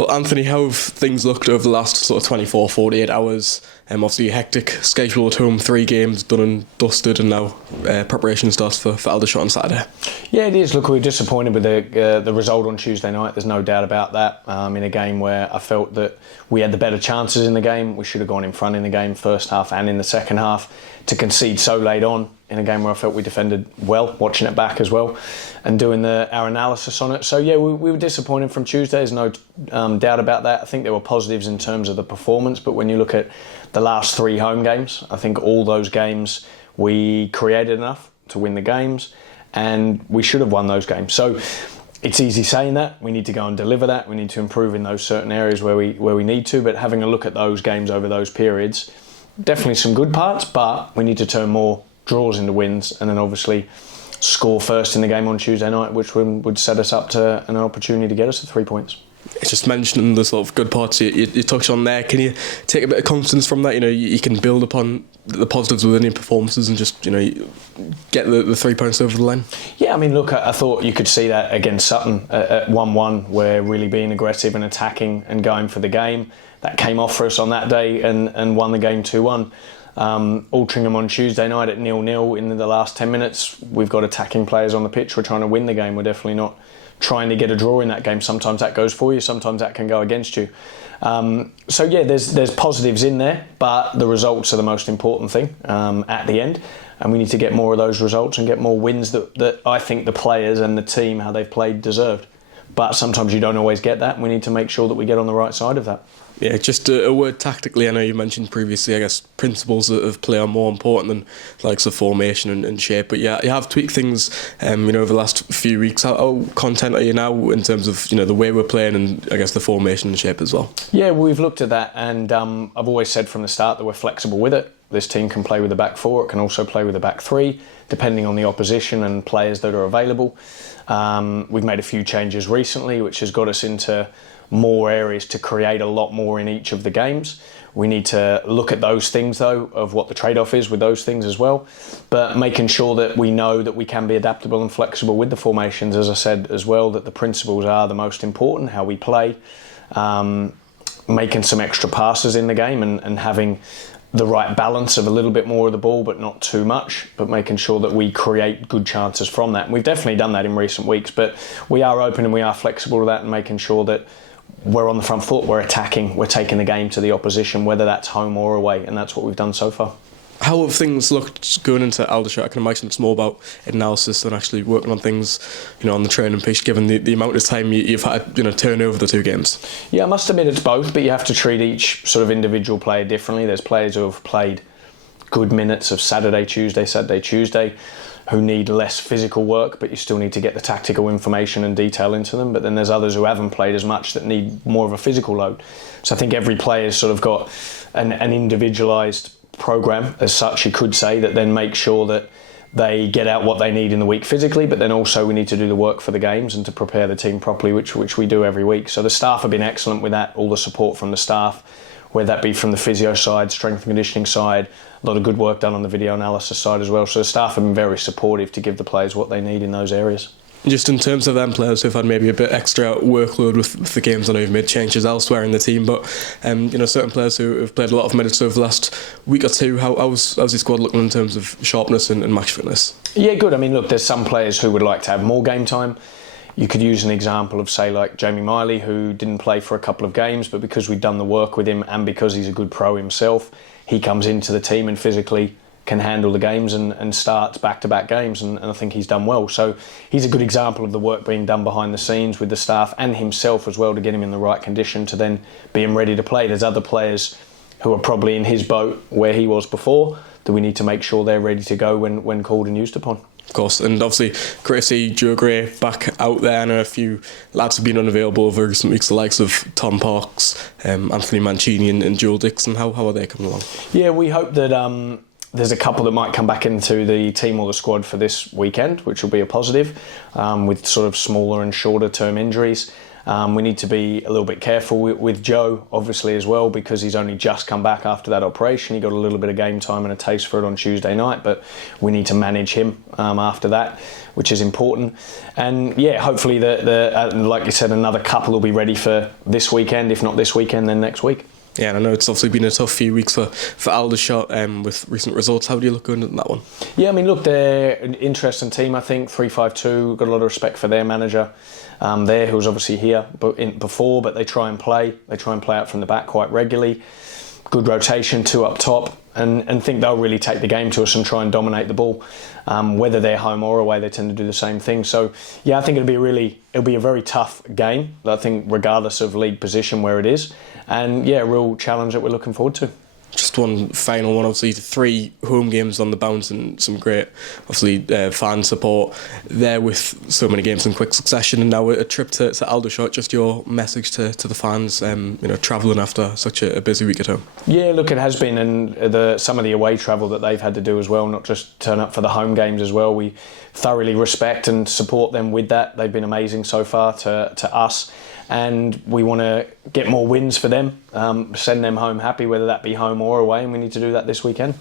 Well, Anthony, how have things looked over the last sort of 24, 48 hours? Obviously a hectic schedule at home, 3 games done and dusted, and now preparation starts for Aldershot on Saturday. Yeah, it is. Look, we were disappointed with the result on Tuesday night. There's no doubt about that. In a game where I felt that we had the better chances in the game, we should have gone in front in the game first half and in the second half. To concede so late on in a game where I felt we defended well, watching it back as well, and doing our analysis on it. So yeah, we were disappointed from Tuesday. There's no doubt about that. I think there were positives in terms of the performance, but when you look at the last 3 home games, I think all those games we created enough to win the games, and we should have won those games. So it's easy saying that. We need to go and deliver that. We need to improve in those certain areas where we need to. But having a look at those games over those periods, definitely some good parts, but we need to turn more draws into wins, and then obviously score first in the game on Tuesday night, which would set us up to an opportunity to get us to 3 points. It's just mentioning the sort of good parts you touched on there. Can you take a bit of confidence from that? You can build upon the positives within your performances and just get the 3 points over the line. Yeah, I mean, look, I thought you could see that against Sutton at 1-1, where really being aggressive and attacking and going for the game. That came off for us on that day and won the game 2-1. Altrincham on Tuesday night at 0-0 in the last 10 minutes. We've got attacking players on the pitch. We're trying to win the game. We're definitely not trying to get a draw in that game. Sometimes that goes for you, sometimes that can go against you. So yeah, there's positives in there, but the results are the most important thing at the end, and we need to get more of those results and get more wins that I think the players and the team, how they've played, deserved. But sometimes you don't always get that, and we need to make sure that we get on the right side of that. Yeah, just a word tactically. I know you mentioned previously, I guess, principles of play are more important than likes of formation and shape. But yeah, you have tweaked things, over the last few weeks. How content are you now in terms of the way we're playing and I guess the formation and shape as well? Yeah, we've looked at that, and I've always said from the start that we're flexible with it. This team can play with the back 4. It can also play with the back 3, depending on the opposition and players that are available. We've made a few changes recently, which has got us into more areas to create a lot more in each of the games. We need to look at those things, though, of what the trade-off is with those things as well, but making sure that we know that we can be adaptable and flexible with the formations, as I said as well, that the principles are the most important, how we play, making some extra passes in the game and having the right balance of a little bit more of the ball but not too much, but making sure that we create good chances from that. And we've definitely done that in recent weeks, but we are open and we are flexible to that and making sure that we're on the front foot, we're attacking, we're taking the game to the opposition, whether that's home or away, and that's what we've done so far. How have things looked going into Aldershot? I can imagine it's more about analysis than actually working on things, on the training pitch, given the amount of time you've had to, turn over the 2 games. Yeah, I must admit it's both, but you have to treat each sort of individual player differently. There's players who have played good minutes of Saturday, Tuesday, who need less physical work, but you still need to get the tactical information and detail into them. But then there's others who haven't played as much that need more of a physical load. So I think every player's sort of got an individualised program, as such, you could say, that then makes sure that they get out what they need in the week physically, but then also we need to do the work for the games and to prepare the team properly, which we do every week. So the staff have been excellent with that, all the support from the staff, whether that be from the physio side, strength and conditioning side, a lot of good work done on the video analysis side as well. So the staff have been very supportive to give the players what they need in those areas. Just in terms of them players who've had maybe a bit extra workload with the games, I know you've made changes elsewhere in the team, but certain players who have played a lot of minutes over the last week or two, how's the squad looking in terms of sharpness and match fitness? Yeah, good. I mean, look, there's some players who would like to have more game time. You could use an example of, say, like Jamie Miley, who didn't play for a couple of games, but because we've done the work with him and because he's a good pro himself, he comes into the team and physically can handle the games and starts back-to-back games, and I think he's done well. So he's a good example of the work being done behind the scenes with the staff and himself as well to get him in the right condition to then be him ready to play. There's other players who are probably in his boat where he was before that we need to make sure they're ready to go when called and used upon. Of course, and obviously great to see Joe Gray back out there. I know a few lads have been unavailable over recent weeks, the likes of Tom Parks, Anthony Mancini and Joel Dixon. How are they coming along? Yeah, we hope that there's a couple that might come back into the team or the squad for this weekend, which will be a positive, with sort of smaller and shorter term injuries. We need to be a little bit careful with Joe, obviously, as well, because he's only just come back after that operation. He got a little bit of game time and a taste for it on Tuesday night, but we need to manage him after that, which is important. And yeah, hopefully, like you said, another couple will be ready for this weekend. If not this weekend, then next week. Yeah, and I know it's obviously been a tough few weeks for Aldershot with recent results. How do you look going into that one? Yeah, I mean, look, they're an interesting team, I think. 3-5-2, got a lot of respect for their manager there, who was obviously here before, but they try and play. They try and play out from the back quite regularly. Good rotation, 2 up top, and think they'll really take the game to us and try and dominate the ball. Whether they're home or away, they tend to do the same thing. So, yeah, I think it'll be a very tough game, I think, regardless of league position where it is. And, yeah, a real challenge that we're looking forward to. Just one final one, obviously 3 home games on the bounce and some great, obviously, fan support there with so many games in quick succession, and now a trip to Aldershot. Just your message to the fans, travelling after such a busy week at home. Yeah, look, it has been, and some of the away travel that they've had to do as well, not just turn up for the home games as well. We thoroughly respect and support them with that. They've been amazing so far to us. And we want to get more wins for them, send them home happy, whether that be home or away, and we need to do that this weekend.